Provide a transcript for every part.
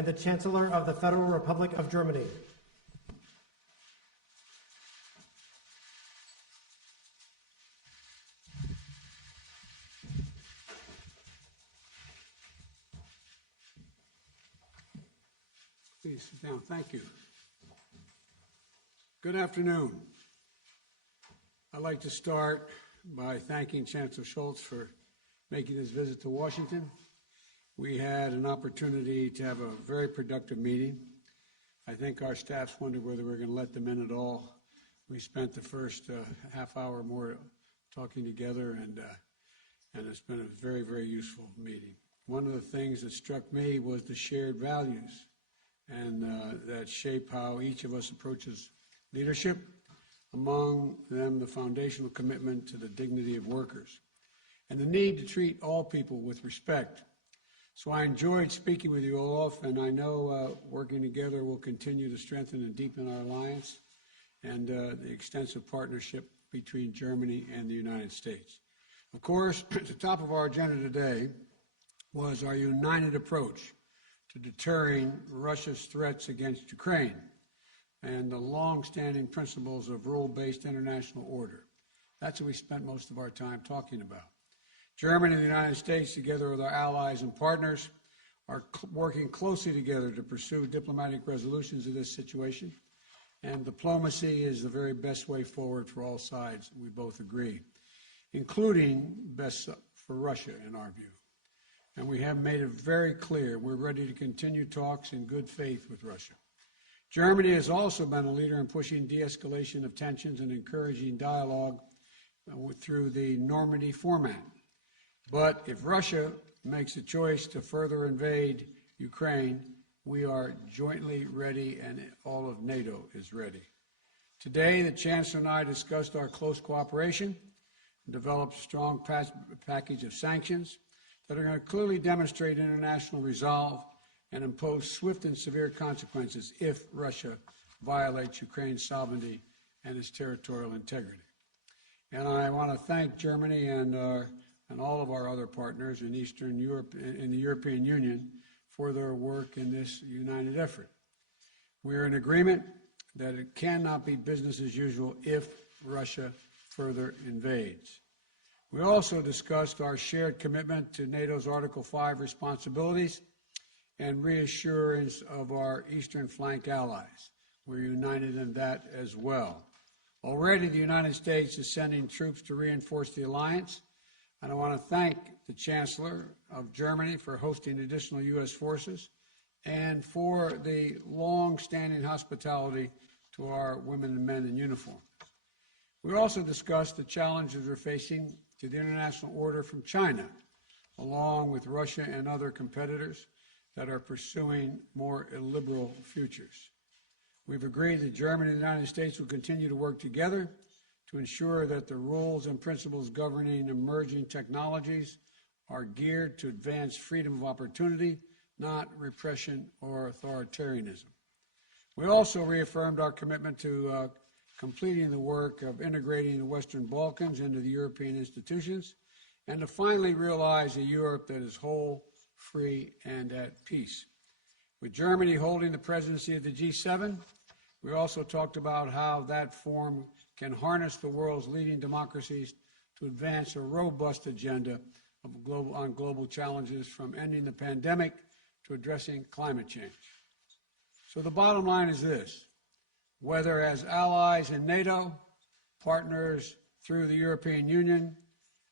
and the Chancellor of the Federal Republic of Germany. Please sit down. Thank you. Good afternoon. I'd like to start by thanking Chancellor Scholz for making this visit to Washington. We had an opportunity to have a very productive meeting. I think our staffs wondered whether we were going to let them in at all. We spent the first half hour more talking together, and it's been a very, very useful meeting. One of the things that struck me was the shared values and that shape how each of us approaches leadership, among them the foundational commitment to the dignity of workers, and the need to treat all people with respect. So I enjoyed speaking with you, Olaf, and I know working together will continue to strengthen and deepen our alliance and the extensive partnership between Germany and the United States. Of course, at the top of our agenda today was our united approach to deterring Russia's threats against Ukraine and the long-standing principles of rule-based international order. That's what we spent most of our time talking about. Germany and the United States, together with our allies and partners, are working closely together to pursue diplomatic resolutions of this situation, and diplomacy is the very best way forward for all sides, we both agree, including best for Russia, in our view. And we have made it very clear we're ready to continue talks in good faith with Russia. Germany has also been a leader in pushing de-escalation of tensions and encouraging dialogue through the Normandy format. But if Russia makes a choice to further invade Ukraine, we are jointly ready, and all of NATO is ready. Today, the Chancellor and I discussed our close cooperation and developed a strong package of sanctions that are going to clearly demonstrate international resolve and impose swift and severe consequences if Russia violates Ukraine's sovereignty and its territorial integrity. And I want to thank Germany and all of our other partners in Eastern Europe, in the European Union, for their work in this united effort. We are in agreement that it cannot be business as usual if Russia further invades. We also discussed our shared commitment to NATO's Article 5 responsibilities and reassurance of our eastern flank allies. We're united in that as well. Already the United States is sending troops to reinforce the alliance, and I want to thank the Chancellor of Germany for hosting additional U.S. forces and for the long-standing hospitality to our women and men in uniform. We also discussed the challenges we're facing to the international order from China, along with Russia and other competitors that are pursuing more illiberal futures. We've agreed that Germany and the United States will continue to work together to ensure that the rules and principles governing emerging technologies are geared to advance freedom of opportunity, not repression or authoritarianism. We also reaffirmed our commitment to completing the work of integrating the Western Balkans into the European institutions and to finally realize a Europe that is whole, free, and at peace. With Germany holding the presidency of the G7, we also talked about how that forum can harness the world's leading democracies to advance a robust agenda on global challenges, from ending the pandemic to addressing climate change. So the bottom line is this: whether as allies in NATO, partners through the European Union,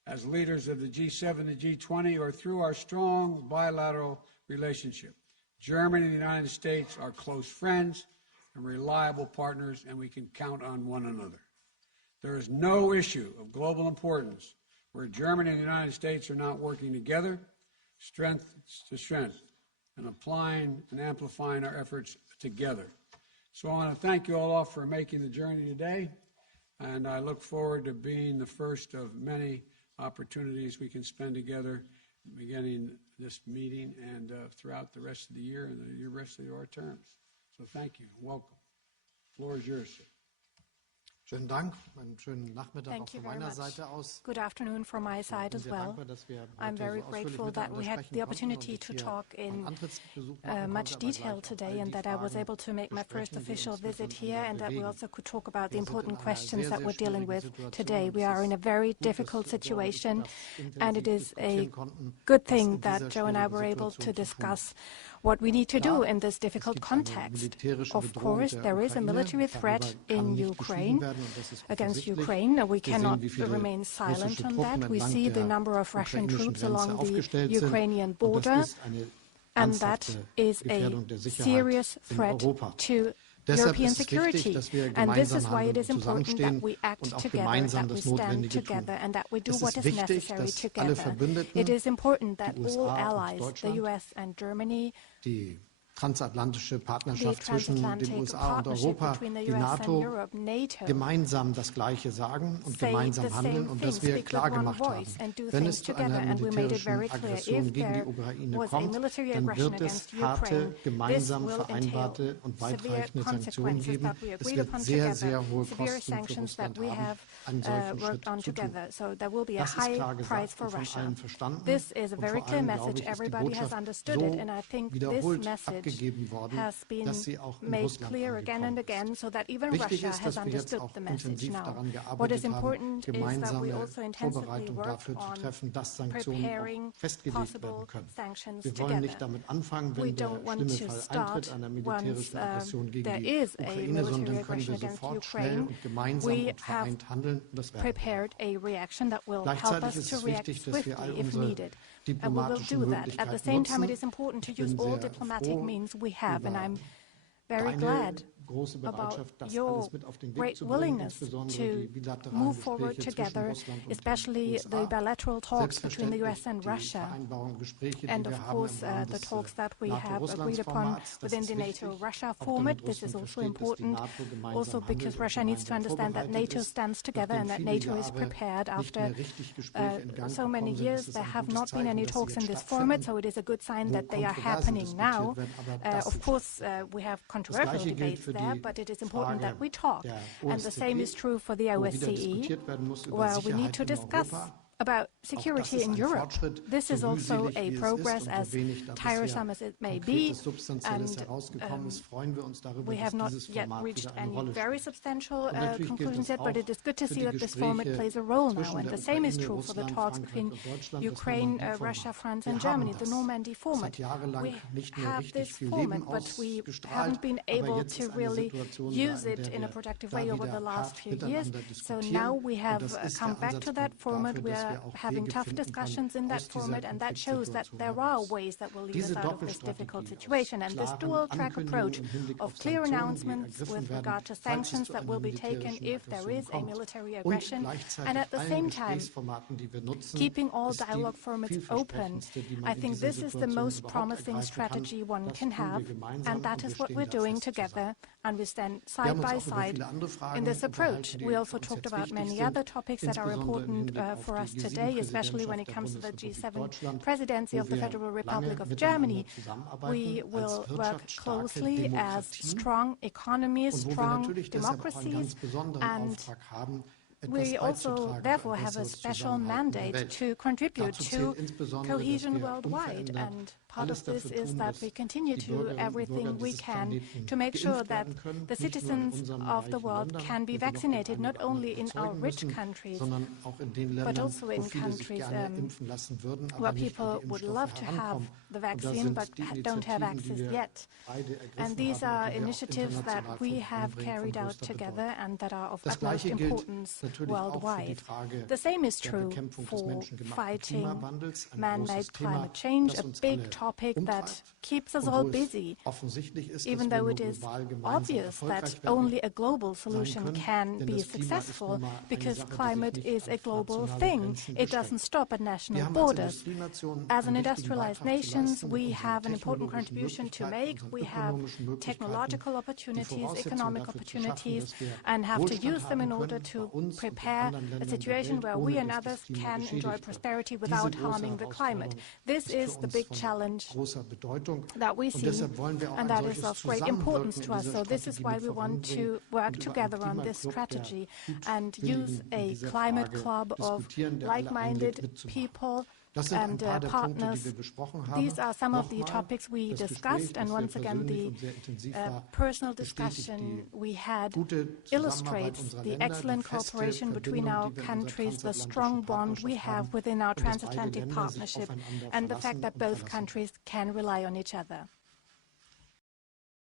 as leaders of the G7 and G20, or through our strong bilateral relationship, Germany and the United States are close friends and reliable partners, and we can count on one another. There is no issue of global importance where Germany and the United States are not working together, strength to strength, and applying and amplifying our efforts together. So I want to thank you all for making the journey today, and I look forward to being the first of many opportunities we can spend together beginning this meeting and throughout the rest of the year and the rest of our terms. So thank you. Welcome. The floor is yours, sir. Schönen Dank. Einen schönen Nachmittag auch Thank you von very meiner much. Seite aus. Good afternoon from my side as well. I'm very grateful that we had the opportunity to talk in much detail today and that I was able to make my first official visit here and that we also could talk about the important questions that we're dealing with today. We are in a very difficult situation and it is a good thing that Joe and I were able to discuss what we need to do in this difficult context. Of course, there is a military threat in Ukraine, against Ukraine. We cannot remain silent on that. We see the number of Russian troops along the Ukrainian border, and that is a serious threat to European security. And this is why it is important that we act together, that we stand together, and that we do what is necessary together. It is important that all allies, the US and Germany, transatlantische Partnerschaft zwischen den USA und Europa, die NATO, gemeinsam das Gleiche sagen und gemeinsam handeln und dass wir klargemacht haben, wenn es zu einer militärischen Aggression gegen die Ukraine kommt, dann wird es harte, gemeinsam vereinbarte und weitreichende Sanktionen geben. Es wird sehr, sehr hohe Kosten für Russland haben, einen solchen Schritt zu tun. Das ist klar gesagt und von allen verstanden. This is a Und very vor clear allem, glaube message. ich, ist die Everybody has Botschaft understood it, and I so think this wiederholt message worden, has been dass sie auch in made Russland clear again and again, so that even Wichtig Russia ist, has dass wir jetzt understood auch the message intensiv now. daran What is gearbeitet haben, important is that we gemeinsame also intensively Vorbereitung worked dafür zu on treffen, dass Sanktionen preparing auch festgelegt werden possible können. sanctions Wir wollen together. nicht damit anfangen, We wenn der don't want schlimme to Fall eintritt, einer militärischen once Aggression gegen there die is a Ukraine, sondern military können wir aggression against sofort schnell Ukraine. und gemeinsam We und have vereint handeln. Und das werden wir. prepared a reaction that will help Gleichzeitig us ist to es react wichtig, dass wir all swiftly if unsere needed. And we will diplomatischen do that. At the Möglichkeiten same time, it nutzen. is important to Ich bin use all sehr diplomatic froh means we have, and über I'm very deine glad große about Bereitschaft, das your alles mit auf den Weg great zu bringen, willingness insbesondere die to bilateralen move forward Gespräche zwischen together, Russland und especially den the USA. bilateral talks between the US and Die Russia. Vereinbarungen, Gespräche, And die wir of haben course, im Rahmen the des talks that we have agreed upon NATO-Russlands-Formats, das within ist the wichtig, NATO-Russia auch format. damit This is Russland also versteht, dass die important, NATO gemeinsam also because handelt und Russia needs to gemeinsam understand that vorbereitet NATO ist. stands together and that Nachdem NATO viele is Jahre prepared nicht after mehr richtig Gespräche in Gang so many gekommen sind, years. ist es There ein have gutes not been Zeichen, any dass sie talks jetzt in this stattfinden, format, so it is a good sign wo that they are Kontroversen happening now. diskutiert werden, aber das Of ist course, we have controversial Gleiche gilt debates für there, die but it is important Frage that we talk. der And the same is OSZE, true for the wo wieder OSCE, diskutiert werden muss über where we need Sicherheit to in discuss Europa. about Auch security das ist in ein Europe. Fortschritt, This so is also mühselig a wie es progress, ist und as so wenig da tiresome bisher as it may be, Konkretes, Substanzielles and herausgekommen ist, freuen wir uns darüber, we dass have not dieses yet Format reached wieder eine any Rolle very spielt. substantial Und natürlich gilt conclusions es yet, but auch it is good to für see die that this format Gespräche plays a role now. zwischen And der the same is Ukraine, true for the Russland, talks Frankreich between und Deutschland, das Ukraine, Normandie-Format. Russia, France, Wir and haben Germany, the das. Normandy Es format. hat jahrelang We nicht mehr have richtig this viel format, Leben but we ausgestrahlt, haven't been aber able jetzt to ist eine really Situation use da, in it der in a wir productive da way over the wieder last hart few years. miteinander So diskutieren. now we Und have das ist come der back to that Ansatzpunkt format. dafür, We dass are wir auch having Wege tough finden discussions können in that aus dieser format, and that shows that Konfliktsituation there heraus. are ways that will lead Diese us out of this difficult Doppelstrategie situation. aus And this klaren dual-track approach Ankündigungen im Hinblick of auf clear Sanktionen, die announcements ergriffen with werden, regard to falls es sanctions zu that einer will be taken militärischen if there Aggression is a kommt. military Und aggression, and gleichzeitig at the allen same time Gesprächsformaten, die wir nutzen, keeping all ist die dialogue formats open. vielversprechendste, die man I in think dieser this is the Situation most überhaupt promising ergreifen kann. strategy one Das can tun wir have, gemeinsam and that und wir is what stehen we're da doing fest together, zusammen. and we stand Wir side haben uns by auch über side viele andere Fragen in this approach. unterhalten, die We also für uns talked jetzt about wichtig many sind, other topics that are insbesondere im important Hinblick auf for die us today, especially when G7-Präsidentschaft it der comes to the Bundesrepublik G7 Deutschland, presidency wo of the wir Federal Republic lange of miteinander Germany. zusammenarbeiten We will als work wirtschaftsstarke closely as Demokratien strong economies, und wo wir strong natürlich deshalb auch einen ganz democracies, besonderen and Auftrag haben, etwas we also beizutragen therefore für ein have a besseres special Zusammenhalten der mandate Welt. to contribute Dazu to zählt insbesondere, dass cohesion wir worldwide, unverändert and part alles of this dafür is tun, that dass we continue die to Bürgerinnen und Bürger everything we dieses can Planeten to make sure geimpft that werden können, the nicht nur in citizens unseren of the reichen world Ländern, can be wo wir noch den vaccinated, einen not oder anderen only in our überzeugen rich müssen, countries, sondern auch in den but Ländern, also wo in viele sich countries gerne impfen lassen würden, aber where nicht an people die would Impfstoffe love to have herankommen. the Und da vaccine sind but die don't have Initiativen, die access wir yet. beide ergriffen And these haben are und die wir auch initiatives that international we have voranbringen, carried von out größter together Bedeutung. and that are of Das utmost Gleiche gilt importance natürlich auch für die worldwide. Frage The same is der true Bekämpfung des for menschengemachten fighting Klimawandels, ein man-made großes Thema, climate change, das a uns big alle topic that umtreibt keeps us und all wo es busy, offensichtlich ist, even dass wir though nur it is global gemeinsam obvious that erfolgreich werden only a global solution können, can denn be das Klima ist successful, nun mal eine because Sache, die sich climate nicht is a auf global nationale thing. Grenzen It doesn't beschränkt. stop at Wir national haben als borders. Industrienation As an einen wichtigen industrialized Beitrag zu nation, leisten mit we unseren have an important technologischen contribution to Möglichkeiten, make. unseren We have ökonomischen Möglichkeiten, technological die opportunities, Voraussetzungen economic dafür zu schaffen, opportunities, dass wir and have to Wohlstand use them in haben order können, to bei uns und in prepare anderen a Ländern der situation Welt, where ohne we and dass das others Klima can beschädigt enjoy wird. prosperity Diese without große harming the climate. Herausforderung This ist für is the uns big von challenge change that we see, and that is of great importance to us. So this is why we want to work together on this strategy and use a climate club of like-minded people and partners. These are some of the topics we discussed, and once again, the personal discussion we had illustrates the excellent cooperation between our countries, the strong bond we have within our transatlantic partnership, and the fact that both countries can rely on each other.